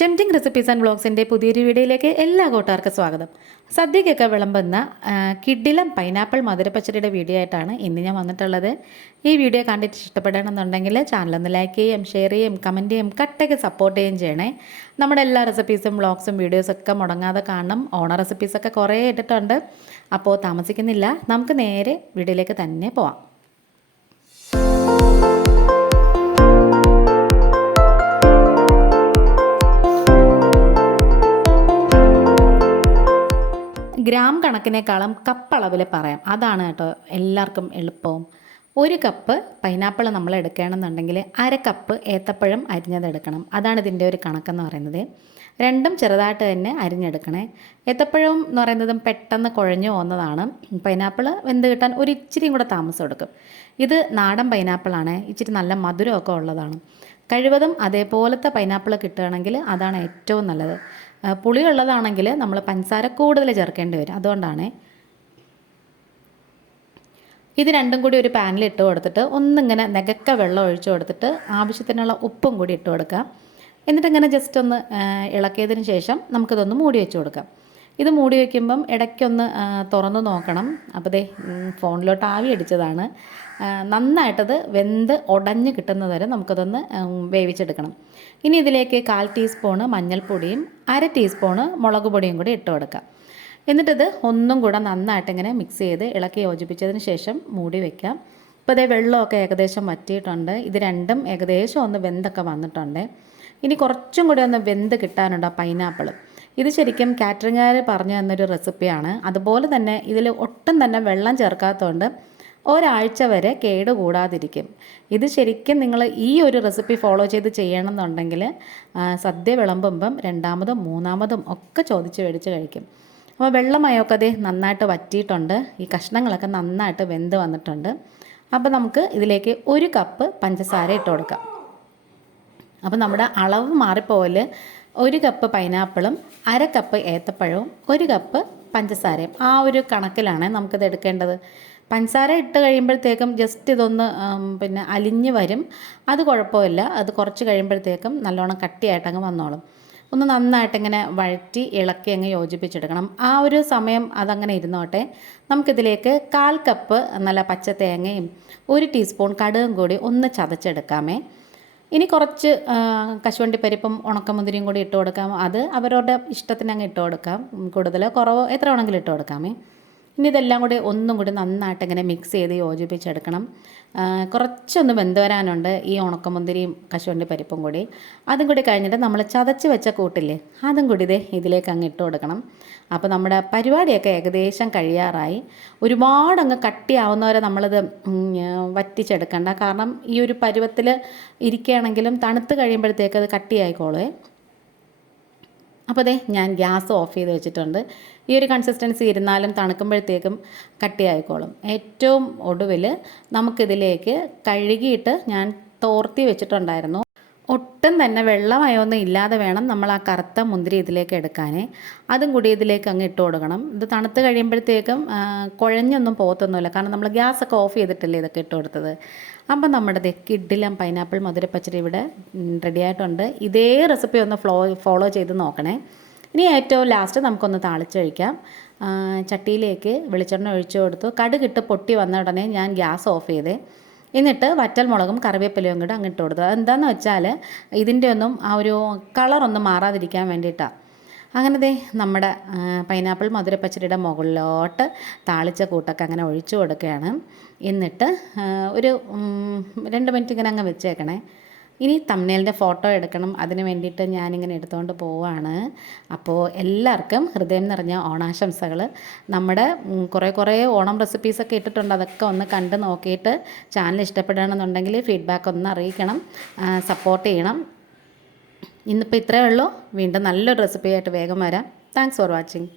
Tempting recipes and വ്ളോഗ്സിന്റെ പുതിയൊരു വീഡിയോയിലേക്ക് എല്ലാ കൂട്ടുകാർക്കും സ്വാഗതം. സദ്യക്കൊക്കെ വിളമ്പുന്ന കിഡിലം പൈനാപ്പിൾ മധുരപ്പച്ചടിയുടെ വീഡിയോ ആയിട്ടാണ് ഇന്ന് ഞാൻ വന്നിട്ടുള്ളത്. ഈ വീഡിയോ കണ്ടിട്ട് ഇഷ്ടപ്പെടണമെന്നുണ്ടെങ്കിൽ ചാനലൊന്ന് ലൈക്ക് ചെയ്യും ഷെയർ ചെയ്യും കമന്റ് ചെയ്യും കട്ടയ്ക്ക് സപ്പോർട്ട് ചെയ്യുകയും ചെയ്യണേ. നമ്മുടെ എല്ലാ റെസിപ്പീസും വ്ളോഗ്സും വീഡിയോസൊക്കെ മുടങ്ങാതെ കാണണം. ഓണ റെസിപ്പീസൊക്കെ കുറേ ഇട്ടിട്ടുണ്ട്. അപ്പോൾ താമസിക്കുന്നില്ല. നമുക്ക് നേരെ വീഡിയോയിലേക്ക് തന്നെ പോവാം. ഗ്രാം കണക്കിനേക്കാളും കപ്പ് അളവിൽ പറയാം. അതാണ് കേട്ടോ എല്ലാവർക്കും എളുപ്പവും ഒരു കപ്പ് പൈനാപ്പിൾ നമ്മൾ എടുക്കുകയാണെന്നുണ്ടെങ്കിൽ അര കപ്പ് ഏത്തപ്പഴം അരിഞ്ഞതെടുക്കണം അതാണ് ഇതിന്റെ ഒരു കണക്കെന്ന് പറയുന്നത്. രണ്ടും ചെറുതായിട്ട് തന്നെ അരിഞ്ഞെടുക്കണേ. ഏത്തപ്പഴം എന്ന് പറയുന്നതും പെട്ടെന്ന് കുഴഞ്ഞു പോകുന്നതാണ്. പൈനാപ്പിൾ വെന്ത് കിട്ടാൻ ഒരു ഇച്ചിരിയും കൂടെ താമസം എടുക്കും. ഇത് നാടൻ പൈനാപ്പിളാണ് ഇച്ചിരി നല്ല മധുരമൊക്കെ ഉള്ളതാണ്. കഴിവതും അതേപോലത്തെ പൈനാപ്പിൾ കിട്ടുകയാണെങ്കിൽ അതാണ് ഏറ്റവും നല്ലത്. പുളിയുള്ളതാണെങ്കിൽ നമ്മൾ പഞ്ചസാര കൂടുതൽ ചേർക്കേണ്ടി വരും. അതുകൊണ്ടാണ് ഇത് രണ്ടും കൂടി ഒരു പാനിൽ ഇട്ട് കൊടുത്തിട്ട് ഒന്നിങ്ങനെ നികക്ക വെള്ളം ഒഴിച്ചു കൊടുത്തിട്ട് ആവശ്യത്തിനുള്ള ഉപ്പും കൂടി ഇട്ട് കൊടുക്കാം. എന്നിട്ട് ഇങ്ങനെ ജസ്റ്റ് ഒന്ന് ഇളക്കിയതിന് ശേഷം നമുക്കിതൊന്ന് മൂടി വെച്ച് കൊടുക്കാം. ഇത് മൂടി വയ്ക്കുമ്പം ഇടയ്ക്കൊന്ന് തുറന്ന് നോക്കണം. അപ്പോൾ ദേ ഫോണിലോട്ട് ആവി അടിച്ചതാണ്. നന്നായിട്ടത് വെന്ത് ഉടഞ്ഞ് കിട്ടുന്നത് വരെ നമുക്കതൊന്ന് വേവിച്ചെടുക്കണം. ഇനി ഇതിലേക്ക് കാൽ ടീസ്പൂണ് മഞ്ഞൾപ്പൊടിയും അര ടീസ്പൂണ് മുളക് പൊടിയും കൂടി ഇട്ട് കൊടുക്കാം. എന്നിട്ടത് ഒന്നും കൂടെ നന്നായിട്ട് ഇങ്ങനെ മിക്സ് ചെയ്ത് ഇളക്കി യോജിപ്പിച്ചതിന് ശേഷം മൂടി വയ്ക്കാം ഇപ്പോൾ അതേ വെള്ളമൊക്കെ ഏകദേശം വറ്റിയിട്ടുണ്ട്. ഇത് രണ്ടും ഏകദേശം ഒന്ന് വെന്തൊക്കെ വന്നിട്ടുണ്ട്. ഇനി കുറച്ചും കൂടി ഒന്ന് വെന്ത് കിട്ടാനുണ്ട് ആ പൈനാപ്പിൾ ഇത് ശരിക്കും കാറ്ററിംഗുകാർ പറഞ്ഞു തന്നൊരു റെസിപ്പിയാണ്. അതുപോലെ തന്നെ ഇതിൽ ഒട്ടും തന്നെ വെള്ളം ചേർക്കാത്തതുകൊണ്ട് ഒരാഴ്ച വരെ കേട് കൂടാതിരിക്കും ഇത് ശരിക്കും നിങ്ങൾ ഈ ഒരു റെസിപ്പി ഫോളോ ചെയ്ത് ചെയ്യണമെന്നുണ്ടെങ്കിൽ സദ്യ വിളമ്പുമ്പം രണ്ടാമതും മൂന്നാമതും ഒക്കെ ചോദിച്ച് മേടിച്ച് കഴിക്കും. അപ്പോൾ വെള്ളമയമൊക്കെ അതേ നന്നായിട്ട് വറ്റിയിട്ടുണ്ട്. ഈ കഷ്ണങ്ങളൊക്കെ നന്നായിട്ട് വെന്ത് വന്നിട്ടുണ്ട്. അപ്പോൾ നമുക്ക് ഇതിലേക്ക് ഒരു കപ്പ് പഞ്ചസാര ഇട്ട് കൊടുക്കാം. അപ്പോൾ നമ്മുടെ അളവ് മാറിപ്പോവൽ ഒരു കപ്പ് പൈനാപ്പിളും അര കപ്പ് ഏത്തപ്പഴവും ഒരു കപ്പ് പഞ്ചസാരയും. ആ ഒരു കണക്കിലാണ് നമുക്കിത് എടുക്കേണ്ടത്. പഞ്ചസാര ഇട്ട് കഴിയുമ്പോഴത്തേക്കും ജസ്റ്റ് ഇതൊന്ന് പിന്നെ അലിഞ്ഞ് വരും. അത് കുഴപ്പമില്ല. അത് കുറച്ച് കഴിയുമ്പോഴത്തേക്കും നല്ലോണം കട്ടിയായിട്ട് അങ്ങ് വന്നോളും. ഒന്ന് നന്നായിട്ട് ഇങ്ങനെ വഴറ്റി ഇളക്കി അങ്ങ് യോജിപ്പിച്ചെടുക്കണം. ആ ഒരു സമയം അതങ്ങനെ ഇരുന്നോട്ടെ. നമുക്കിതിലേക്ക് കാൽ കപ്പ് നല്ല പച്ച തേങ്ങയും ഒരു ടീസ്പൂൺ കടുകും കൂടി ഒന്ന് ചതച്ചെടുക്കാമേ. ഇനി കുറച്ച് കശുവണ്ടി കശുവണ്ടിപ്പരിപ്പും ഉണക്കമുന്തിരിയും കൂടി ഇട്ട് കൊടുക്കാം. അത് അവരവരുടെ ഇഷ്ടത്തിന് അങ്ങ് ഇട്ട് കൊടുക്കാം. കൂടുതൽ കുറവ് എത്ര വേണമെങ്കിലും ഇട്ട് കൊടുക്കാമേ ഇനി ഇതെല്ലാം കൂടി ഒന്നും കൂടി നന്നായിട്ട് ഇങ്ങനെ മിക്സ് ചെയ്ത് യോജിപ്പിച്ചെടുക്കണം. കുറച്ചൊന്ന് വെന്ത് വരാനുണ്ട് ഈ ഉണക്കമുന്തിരിയും കശുവണ്ടി പരിപ്പും കൂടി. അതും കൂടി കഴിഞ്ഞിട്ട് നമ്മൾ ചതച്ച് വെച്ച കൂട്ടില്ലേ അതും കൂടി ഇതേ ഇതിലേക്ക് അങ്ങ് ഇട്ട് കൊടുക്കണം. അപ്പോൾ നമ്മുടെ പരിപാടിയൊക്കെ ഏകദേശം കഴിയാറായി. ഒരുപാട് അങ്ങ് കട്ടിയാവുന്നവരെ നമ്മളിത് വറ്റിച്ചെടുക്കണ്ട. കാരണം ഈ ഒരു പരുവത്തിൽ ഇരിക്കുകയാണെങ്കിലും തണുത്ത് കഴിയുമ്പോഴത്തേക്ക് അത് കട്ടിയായിക്കോളുവേ. അപ്പോൾ അതെ ഞാൻ ഗ്യാസ് ഓഫ് ചെയ്ത് വെച്ചിട്ടുണ്ട്. ഈ ഒരു കൺസിസ്റ്റൻസി ഇരുന്നാലും തണുക്കുമ്പോഴത്തേക്കും കട്ടിയായിക്കോളും. ഏറ്റവും ഒടുവിൽ നമുക്കിതിലേക്ക് കഴുകിയിട്ട് ഞാൻ തോർത്തി വെച്ചിട്ടുണ്ടായിരുന്നു. ഒട്ടും തന്നെ വെള്ളമയൊന്നും ഇല്ലാതെ വേണം നമ്മൾ ആ കറുത്ത മുന്തിരി ഇതിലേക്ക് എടുക്കാൻ അതും കൂടി ഇതിലേക്ക് അങ്ങ് ഇട്ട് കൊടുക്കണം. ഇത് തണുത്ത് കഴിയുമ്പോഴത്തേക്കും കുഴഞ്ഞൊന്നും പോകത്തൊന്നുമില്ല. കാരണം നമ്മൾ ഗ്യാസൊക്കെ ഓഫ് ചെയ്തിട്ടല്ലേ ഇതൊക്കെ ഇട്ട് കൊടുത്തത്. അപ്പം നമ്മുടെ കിഡിലും പൈനാപ്പിൾ മധുരപ്പച്ചടി ഇവിടെ റെഡി ആയിട്ടുണ്ട്. ഇതേ റെസിപ്പി ഒന്ന് ഫ്ലോ ഫോളോ ചെയ്ത് നോക്കണേ. ഇനി ഏറ്റവും ലാസ്റ്റ് നമുക്കൊന്ന് താളിച്ചൊഴിക്കാം ചട്ടിയിലേക്ക് വെളിച്ചെണ്ണ ഒഴിച്ചു കൊടുത്തു. കടുകിട്ട് പൊട്ടി വന്ന ഉടനെ ഞാൻ ഗ്യാസ് ഓഫ് ചെയ്തേ. എന്നിട്ട് വറ്റൽ മുളകും കറിവേപ്പിലയും കൂടെ അങ്ങിട്ട് കൊടുത്തു. അതെന്താണെന്ന് വെച്ചാൽ ഇതിന്റെ ഒന്നും ആ ഒരു കളറൊന്നും മാറാതിരിക്കാൻ വേണ്ടിയിട്ടാണ് അങ്ങനെ ദേ നമ്മുടെ പൈനാപ്പിൾ മധുരപ്പച്ചടിയുടെ മുകളിലോട്ട് താളിച്ച കൂട്ടൊക്കെ അങ്ങനെ ഒഴിച്ചു കൊടുക്കുകയാണ്. എന്നിട്ട് ഒരു രണ്ട് മിനിറ്റ് ഇങ്ങനെ അങ്ങ് വെച്ചേക്കണേ. ഇനി തമ്മിലിന്റെ ഫോട്ടോ എടുക്കണം. അതിന് വേണ്ടിയിട്ട് ഞാനിങ്ങനെ എടുത്തുകൊണ്ട് പോവാണ്. അപ്പോൾ എല്ലാവർക്കും ഹൃദയം നിറഞ്ഞ ഓണാശംസകൾ. നമ്മുടെ കുറേ കുറേ ഓണം റെസിപ്പീസൊക്കെ ഇട്ടിട്ടുണ്ട്. അതൊക്കെ ഒന്ന് കണ്ട് നോക്കിയിട്ട് ചാനൽ ഇഷ്ടപ്പെടുകയാണെന്നുണ്ടെങ്കിൽ ഫീഡ്ബാക്ക് ഒന്ന് അറിയിക്കണം. സപ്പോർട്ട് ചെയ്യണം. ഇന്നിപ്പോൾ ഇത്രയേ ഉള്ളൂ. വീണ്ടും നല്ലൊരു റെസിപ്പിയായിട്ട് വേഗം വരാം. Thanks for watching